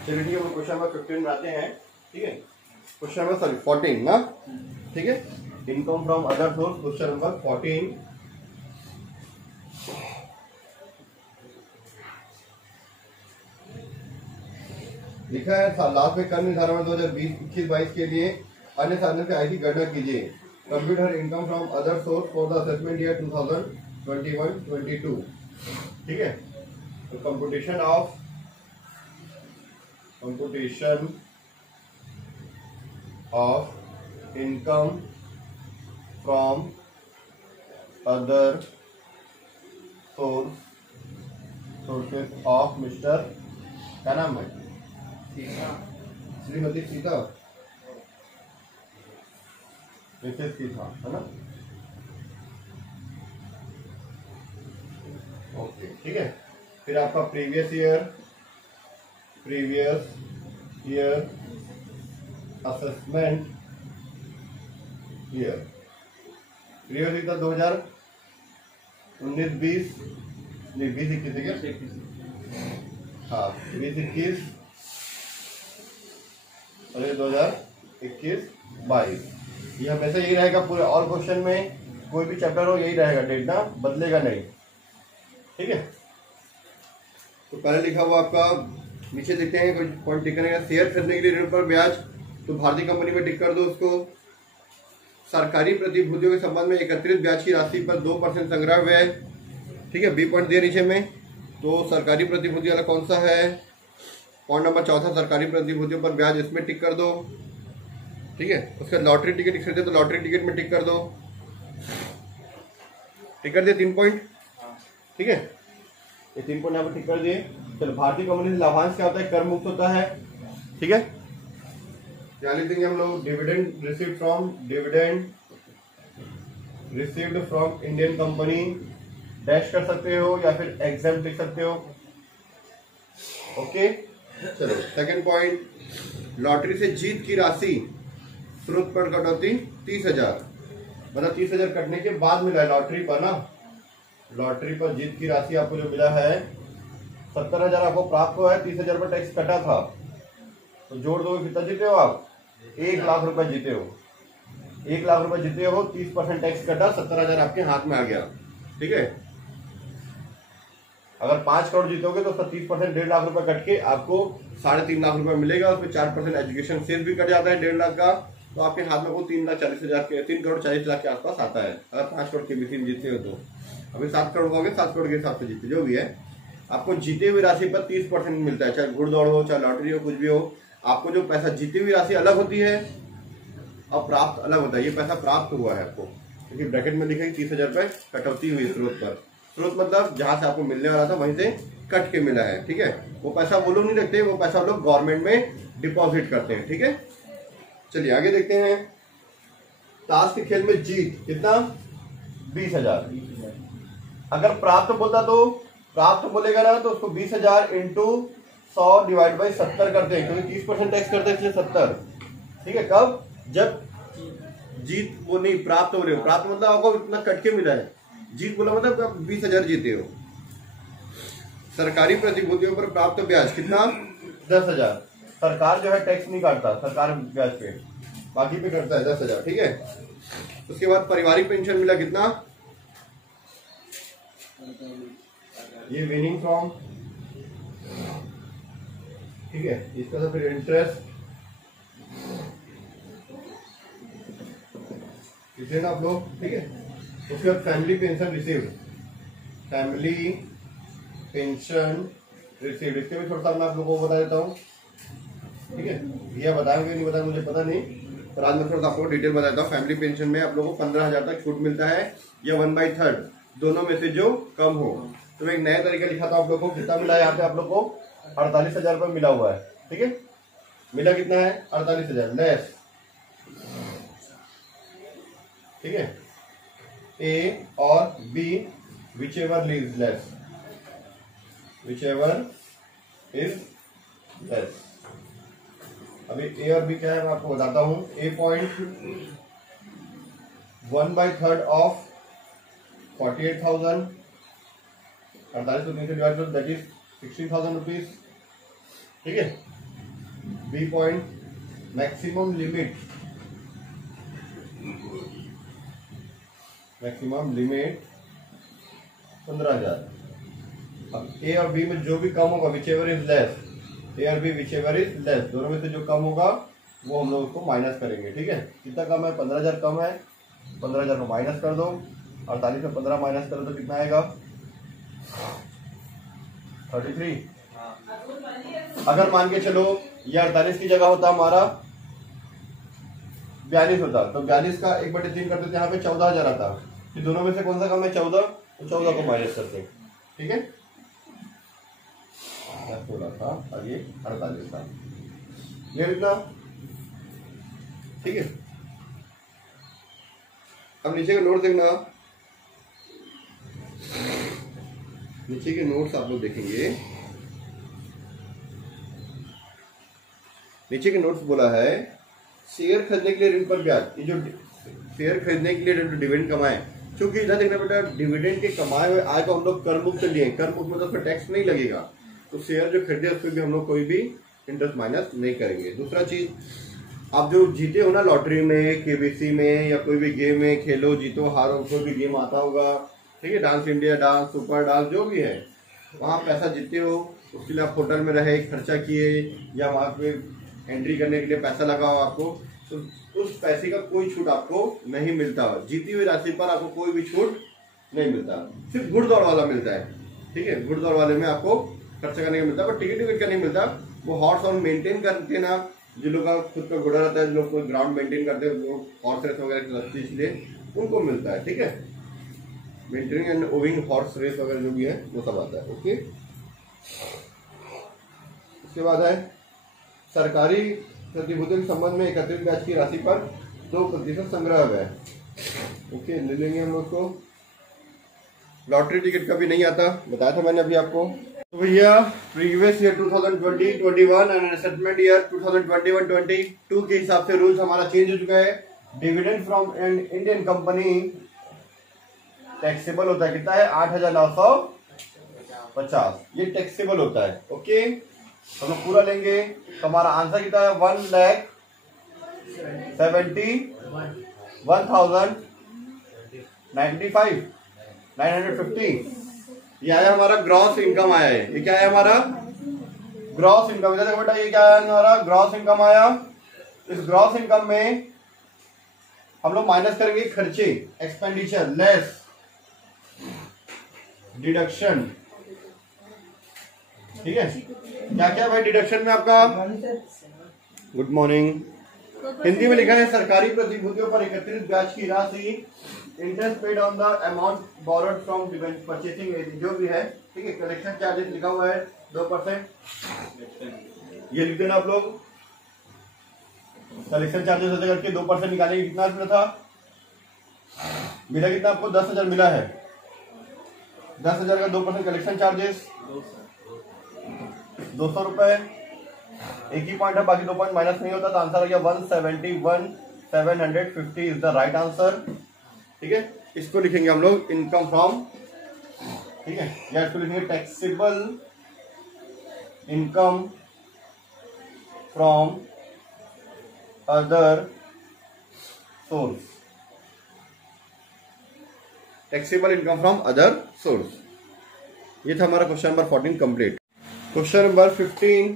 चलिए ठीक है, हम क्वेश्चन नंबर 15 में आते हैं। ठीक है, क्वेश्चन नंबर 14 ना। ठीक है, income from other source, question number 14। लिखा है लास्ट में कर निर्धारण 2020-21-22 के लिए अन्य साधनों की आय की गणना कीजिए। Computer income from other source for the assessment year 2021-22। ठीक है, तो computation of income from other sources of mister, क्या नाम है, श्रीमती सीता, मिसेस सीता, है ना। ओके, ठीक है। फिर आपका previous year assessment year, previous year 2019-20 नहीं 20-21, हाँ 20-21 और ये 2021-22। ये हमेशा यही रहेगा पूरे ऑल क्वेश्चन में, कोई भी चैप्टर हो यही रहेगा, डेट ना बदलेगा नहीं। ठीक है, तो पहले लिखा हुआ आपका नीचे देखते हैं कोई पॉइंट टिक करेगा। शेयर खरीदने के लिए ऋण पर ब्याज, तो भारतीय कंपनी में टिक कर दो उसको। सरकारी प्रतिभूतियों के संबंध में एकत्रित ब्याज की राशि पर 2% संग्रह व्यय। ठीक है, बी पॉइंट दिया नीचे में, तो सरकारी प्रतिभूति वाला कौन सा है, पॉइंट नंबर 4 सरकारी प्रतिभूतियों पर ब्याज, इसमें टिक कर दो। ठीक है, उसका लॉटरी टिकट खरीदे तो लॉटरी टिकट में टिक कर दो। टिक कर दिए 3 पॉइंट। ठीक है, ये 3 पॉइंट यहाँ पर टिक कर दिए। चलो, भारतीय कंपनी से लाभांश क्या होता है, कर मुक्त होता है। ठीक है, यहाँ लिख देंगे हम लोग dividend received from Indian company, dash कर सकते हो या फिर एग्जाम लिख सकते हो। ओके, चलो सेकंड पॉइंट, लॉटरी से जीत की राशि स्रोत पर कटौती 30,000, मतलब 30,000 कटने के बाद मिला है लॉटरी पर ना। लॉटरी पर जीत की राशि आपको जो मिला है 70,000 आपको प्राप्त हुआ है, 30,000 पर टैक्स कटा था, तो जोड़ दो कितना जीते हो आप, 1 लाख रुपए जीते हो। 1 लाख रुपए जीते हो, 30% टैक्स कटा, 70,000 आपके हाथ में आ गया। ठीक है, अगर 5 करोड़ जीतोगे तो उसका 30% 1.5 लाख रुपए कट के आपको 3.5 लाख रुपए मिलेगा। उसमें 4% एजुकेशन सेस भी कट जाता है 1.5 लाख का, तो आपके हाथ में वो 3,40,000 के 3 करोड़ 40 लाख के आसपास आता है, अगर 5 करोड़ के भी जीते हो तो। अभी 7 करोड़ होगे, 7 करोड़ के हिसाब से जीते, जो भी है आपको जीते हुई राशि पर 30% मिलता है, चाहे घुड़दौड़ हो, चाहे लॉटरी हो, कुछ भी हो। आपको जो पैसा जीती हुई राशि अलग होती है और प्राप्त अलग होता है। ये पैसा प्राप्त हुआ है आपको, क्योंकि ब्रैकेट में लिखा है 30,000 रुपए कटौती हुई स्रोत पर। स्रोत मतलब जहां से आपको मिलने वाला था वहीं से कट के मिला है। ठीक है, वो पैसा वो लोग नहीं रखते, वो पैसा लोग गवर्नमेंट में डिपॉजिट करते हैं। ठीक है, चलिए आगे देखते हैं। ताश के खेल में जीत कितना, 20,000। अगर प्राप्त बोलता तो प्राप्त बोलेगा ना, तो उसको 20,000 इंटू 100 डिवाइड बाई 70 करते हैं, क्योंकि 30% टैक्स करते हैं इसलिए 70। ठीक है, कब, जब जीत वो नहीं प्राप्त हो रहे हो। प्राप्त मतलब आपको इतना कट के मिला है, जीत बोला मतलब आप 20,000 जीते हो। सरकारी प्रतिभूतियों पर प्राप्त ब्याज कितना, 10,000। सरकार जो है टैक्स नहीं काटता, सरकार ब्याज पे, बाकी पे करता है 10,000। ठीक है, उसके बाद पारिवारिक पेंशन मिला कितना, ये विनिंग फ्रॉम, ठीक है, इसका तो फिर इंटरेस्ट इसे ना आप लोग। ठीक है, उसके बाद फैमिली पेंशन रिसीव्ड, इसके भी थोड़ा सा मैं आप लोगों को बता देता हूँ। ठीक है, ये बताएंगे नहीं बताएंगे मुझे पता नहीं, पर आज मैं थोड़ा सा आपको डिटेल बताता हूँ। फैमिली पेंशन में आप लोगों को 15,000 तक छूट मिलता है, या 1/3 दोनों में से जो कम हो। तो मैं एक नया तरीका लिखा था आप लोगों को, कितना मिला है यहाँ पे आप लोग को, 48,000 रुपये मिला हुआ है। ठीक है, मिला कितना है, 48,000 लेस। ठीक है, ए और बी whichever is less, अभी ए और बी क्या है मैं आपको बताता हूं। ए पॉइंट 1/3 ऑफ 48,000, 48 तो 3 से डिवाइड करो, दैट इज 60,000 रुपीज। ठीक है, बी पॉइंट मैक्सिमम लिमिट 15,000। अब ए और बी में जो भी कम होगा विचेवर इज लेस, ए और बी विचेवर इज लेस, दोनों में से जो कम होगा वो हम लोग उसको माइनस करेंगे। ठीक है, कितना कम है? 15,000 कम है, 15,000 को माइनस कर दो, 48 में 15 माइनस करो तो कितना आएगा? 33। अगर मान के चलो ये 48 की जगह होता हमारा 42 होता, तो 42 का 1/3 कर देते, यहाँ पे 14,000 आता। कि दोनों में से कौन सा कम है? 14, तो 14 को माइनस करते हैं। ठीक है, 16 था और ये 48 था, ये कितना? ठीक है, अब नीचे के नोट देखना, नीचे के नोट्स आप लोग देखेंगे, नीचे के नोट्स बोला है शेयर खरीदने के लिए ऋण पर ब्याज। ये जो शेयर खरीदने के लिए डिविडेंड कमाए, क्योंकि इधर देखना बेटा डिविडेंड के कमाए हुए आय को हम लोग कर मुक्त लिए, कर मुक्त मतलब उसमें टैक्स नहीं लगेगा, तो शेयर जो खरीदे उस पर भी हम लोग कोई भी इंटरेस्ट माइनस नहीं करेंगे। दूसरा चीज, आप जो जीते हो ना लॉटरी में, केबीसी में या कोई भी गेम में खेलो, जीतो हारो, कोई भी गेम आता होगा, ठीक है, dance India, dance super dance जो भी है, वहाँ पैसा जीते हो, उसके लिए आप होटल में रहे, खर्चा किए या वहाँ पे एंट्री करने के लिए पैसा लगाओ आपको, तो उस पैसे का कोई छूट आपको नहीं मिलता। जीती हुई राशि पर आपको कोई भी छूट नहीं मिलता, सिर्फ घुड़दौड़ वाला मिलता है। ठीक है, घुड़दौड़ वाले में आपको खर्चा करने का मिलता है, पर टिकट विकट का नहीं मिलता। वो हॉर्स और मेंटेन करते ना, जिन लोग का खुद का घोड़ा रहता है, जो लोग ग्राउंड मेंटेन करते हैं, वो हॉर्स रेस वगैरह लगती है, इसलिए उनको मिलता है। ठीक है, maintaining and owing horse race वगैरह जो भी है वो सब आता है। ओके, उसके बाद है सरकारी प्रतिभूतियों के संबंध में एकत्रित ब्याज की राशि पर 2% संग्रह है। ओके, ले लेंगे हम लोग को। लॉटरी टिकट का भी नहीं आता, बताया था मैंने अभी आपको। तो भैया previous year 2020-21 and assessment year 2021-22 के हिसाब से रूल्स हमारा चेंज हो चुका है। Dividend from an Indian company taxable होता है, कितना है? 8,950, ये टैक्सेबल होता है। ओके, तो हम लोग पूरा लेंगे तो हमारा आंसर कितना है? 1,71,950। ये आया हमारा ग्रॉस इनकम आया है। ये क्या है हमारा? Gross income. देखो बेटा ये क्या है हमारा? ग्रॉस इनकम आया। इस ग्रॉस इनकम में हम लोग माइनस करेंगे खर्चे, एक्सपेंडिचर लेस डिडक्शन। ठीक है, क्या क्या भाई डिडक्शन में आपका? Good morning. हिंदी में लिखा है सरकारी प्रतिभूतियों पर एकत्रित ब्याज की राशि, interest paid on the amount borrowed from purchasing agent, जो भी है। ठीक है, कलेक्शन चार्जेस लिखा हुआ है 2%, ये लिख देना आप लोग। कलेक्शन चार्जेस ऐसे करके 2% निकालेंगे, कितना मिला था? मिला कितना आपको? 10,000 मिला है। 10,000 का 2% कलेक्शन चार्जेस 200 रुपए। एक ही पॉइंट है, बाकी 2 पॉइंट माइनस नहीं होता, तो आंसर आ गया 171,750 इज द राइट आंसर। ठीक है, इसको लिखेंगे हम लोग इनकम फ्रॉम, ठीक है, या इसको लिखेंगे taxable income from other source. Taxable income from other source. ये था हमारा question number 14 complete. Question number 15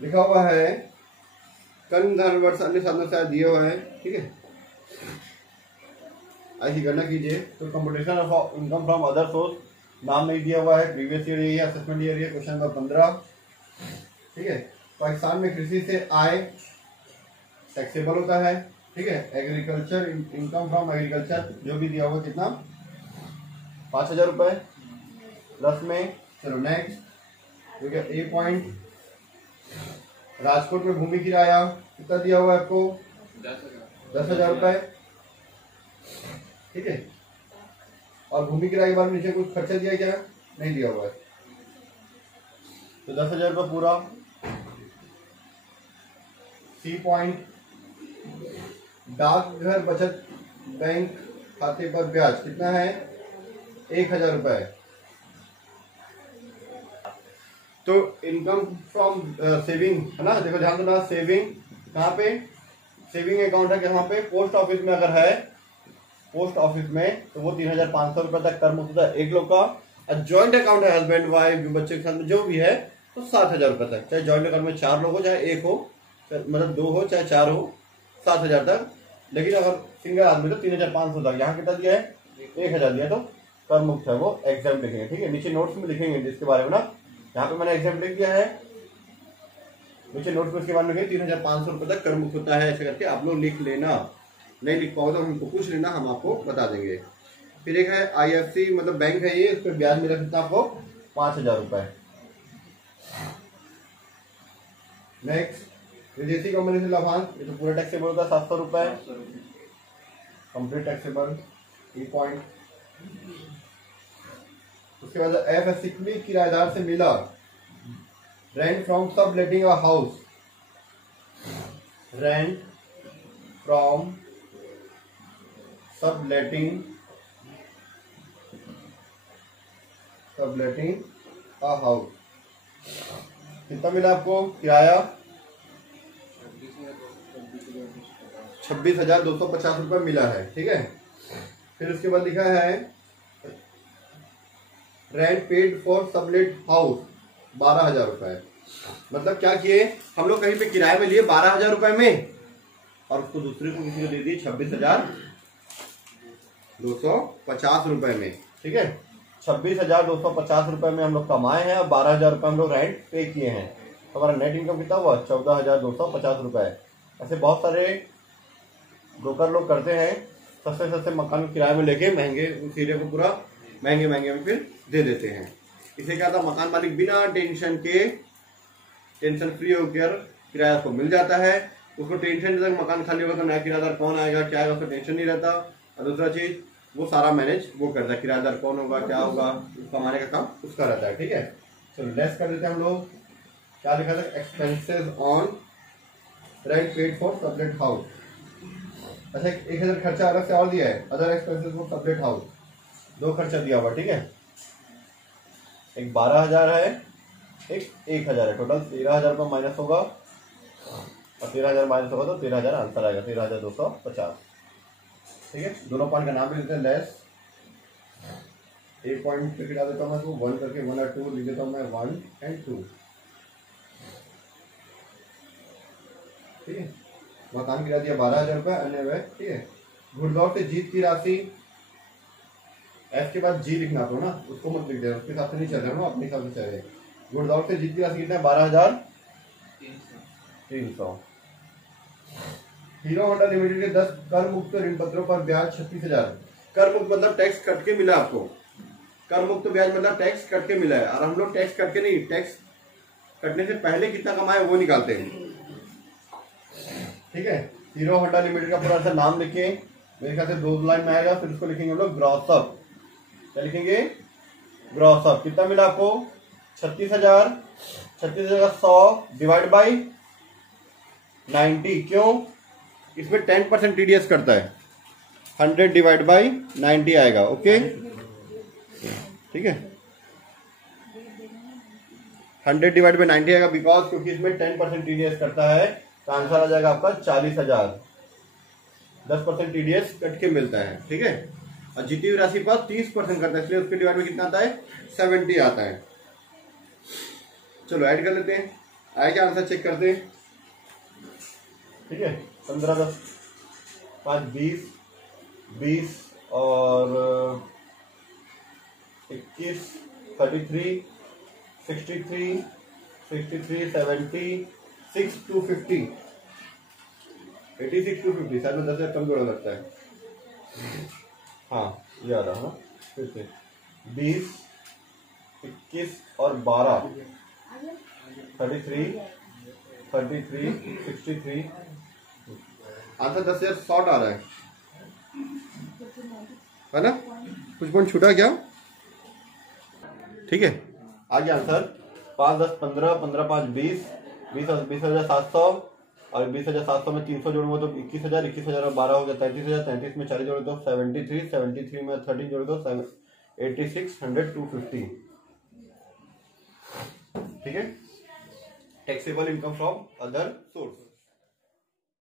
लिखा हुआ है कर्म धन वर्ष अन्य साधनों से दिया हुआ है। ठीक है, ऐसी गणना कीजिए। तो computation of income from other source, नाम नहीं दिया हुआ है, प्रीवियस ईयर ये असेसमेंट ईयर ये। क्वेश्चन नंबर 15, ठीक है, पाकिस्तान में कृषि से आय टैक्सेबल होता है। ठीक है, एग्रीकल्चर इनकम फ्रॉम एग्रीकल्चर जो भी दिया हुआ कितना? 5,000 रुपए प्लस में। चलो नेक्स्ट, ठीक है, ए पॉइंट राजकोट में भूमि किराया कितना दिया हुआ है आपको? 10,000 रुपए। ठीक है, और भूमि किराए के बाद नीचे कुछ खर्चा दिया क्या? नहीं दिया हुआ है, तो 10,000 रुपये पूरा। सी पॉइंट डाकघर बचत बैंक खाते पर ब्याज कितना है? 1,000 रुपए। तो इनकम फ्रॉम सेविंग है ना, देखो ध्यान देना, सेविंग कहाँ पे, सेविंग अकाउंट है कहाँ पे, पोस्ट ऑफिस में अगर है, पोस्ट ऑफिस में, तो वो 3,500 रुपए तक कर मुक्त है एक लोग का। और ज्वाइंट अकाउंट है हस्बैंड वाइफ बच्चे के साथ में जो भी है, तो 7,000 रुपए तक, चाहे ज्वाइंट अकाउंट में 4 लोग हो, चाहे 1 हो, मतलब 2 हो, चाहे 4 हो, 7,000 तक। लेकिन अगर सिंगल आदमी तो 3,500 तक। यहाँ कितना दिया है, 1,000 दिया, तो कर मुक्त है वो, एग्जाम लिखेंगे, ठीक है। नीचे नोट्स में लिखेंगे इसके बारे में ना, यहाँ पे मैंने एग्जाम लिख दिया है, नीचे नोट्स में इसके बारे में 3,500 रुपए तक कर मुक्त होता है, ऐसे करके आप लोग लिख लेना। नहीं लिख पाओ तो हमको पूछ लेना, हम आपको बता देंगे। फिर एक है IFC, मतलब बैंक है ये, इस पर ब्याज मिला कितना आपको, 5,000 रुपए। नेक्स्ट, विदेशी कंपनी से लाभांश, ये तो पूरा टैक्सेबल होता है, 700 रुपए, कंप्लीट टैक्सेबल, ई पॉइंट। उसके बाद FSC किराएदार से मिला, rent from subletting a house, rent from subletting a house, कितना मिला आपको किराया, 26,250 रुपये मिला है, ठीक है। फिर उसके बाद लिखा है rent paid for sublet house, 12,000 रुपए। मतलब क्या किए हम लोग, कहीं पे किराए में लिए 12,000 रुपए में, और उसको दूसरे को किसी को दे दिए 26,250 रुपए में, ठीक है। 26,250 रुपए में हम लोग कमाए हैं और 12,000 रुपए हम लोग रेंट पे किए हैं, तो हमारा नेट इनकम कितना हुआ, 14,250 रुपए। ऐसे बहुत सारे ब्रोकर लोग करते हैं, सस्ते सस्ते मकान किराए में लेके महंगे उस एरिया को पूरा महंगे में फिर दे देते हैं। इसे क्या था, मकान मालिक बिना टेंशन के, टेंशन फ्री होकर किराया को मिल जाता है, उसको टेंशन नहीं, मकान खाली होगा तो नया किराएदार कौन आएगा क्या आएगा, उसको टेंशन नहीं रहता। और दूसरा चीज वो सारा मैनेज वो करता है, किराएदार कौन होगा क्या होगा, कमाने का काम उसका रहता है, ठीक है। चलो लेस कर देते हैं हम लोग, क्या लिखा था, expenses on rent paid for sublet house. अच्छा, 1,000 खर्चा अलग से और दिया है, other expenses for sublet house, 2 खर्चा दिया हुआ, ठीक है। एक 12,000 है, एक 1,000 है, टोटल 13,000 रुपये माइनस होगा, और 13,000 माइनस होगा तो 13,000 आंसर आएगा, 13,250, ठीक है। दोनों पॉइंट का नाम भी देते हैं लेस। एक पॉइंट पे गिरा देता हूँ मैं, तो 1 करके 1 और 2 लिख देता हूँ मैं, 1 और 2, ठीक है। मकान गिरा दिया 12,000 रुपये, अन्य व्यय, ठीक है। घुड़दौड़ से जीत की राशि, एफ के बाद जी लिखना तो ना, उसको मत लिख देना, उसके हिसाब से नहीं चल रहा ना, अपने हिसाब से चल रहे। घुड़दौड़ से जीत की राशि कितना है, 12,300। हीरो होंडा लिमिटेड के 10 कर मुक्त ऋण पत्रों पर ब्याज 36,000। कर मुक्त मतलब टैक्स कट के मिला आपको, कर मुक्त ब्याज मतलब टैक्स कट के मिला है। और हम लोग टैक्स कट के नहीं, टैक्स कटने से पहले कितना कमाए वो निकालते हैं, ठीक है। हीरो होंडा लिमिटेड का पूरा सा नाम लिखे, मेरे ख्याल से 2 लाइन में आएगा, फिर उसको लिखेंगे हम लोग ग्रॉस अप, क्या लिखेंगे, ग्रॉस अप। कितना मिला आपको, 36,000, 36,100 डिवाइड बाई 90, क्यों, इसमें 10% TDS करता है, 100 डिवाइड बाई 90 आएगा, ओके, ठीक है। 100 डिवाइड बाई 90 आएगा, बिकॉज क्योंकि इसमें 10% TDS करता है, तो आंसर आ जाएगा आपका 40,000। 10% TDS कट के मिलता है, ठीक है। और जीती हुई राशि पर 30% करता है, इसलिए उसके डिवाइड में कितना आता है, 70 आता है। चलो ऐड कर लेते हैं, आया क्या आंसर चेक करते हैं, ठीक है। 15, 10, 5, 20 और 21, 33, 63, 70, 6 to 50, 86 to 50, शायद में 10,000 कम जोड़ा लगता है, हाँ ये आ रहा है, फिर से 20, 21 और 12, 33, 63, आंसर 10,000 शॉर्ट आ रहा है ना, कुछ पॉइंट छूटा क्या, ठीक है। आ गया आंसर 5, 10, 15, 15, 5, 20, 20,700 और 20,700 में 300 जोड़ूंगा तो 21,000, 21,000 और 12 हो गया 33,000, 33 में 40 जोड़े तो 73, 73 में 13 जोड़े तो 86, 100, 250, ठीक है, taxable income from other source.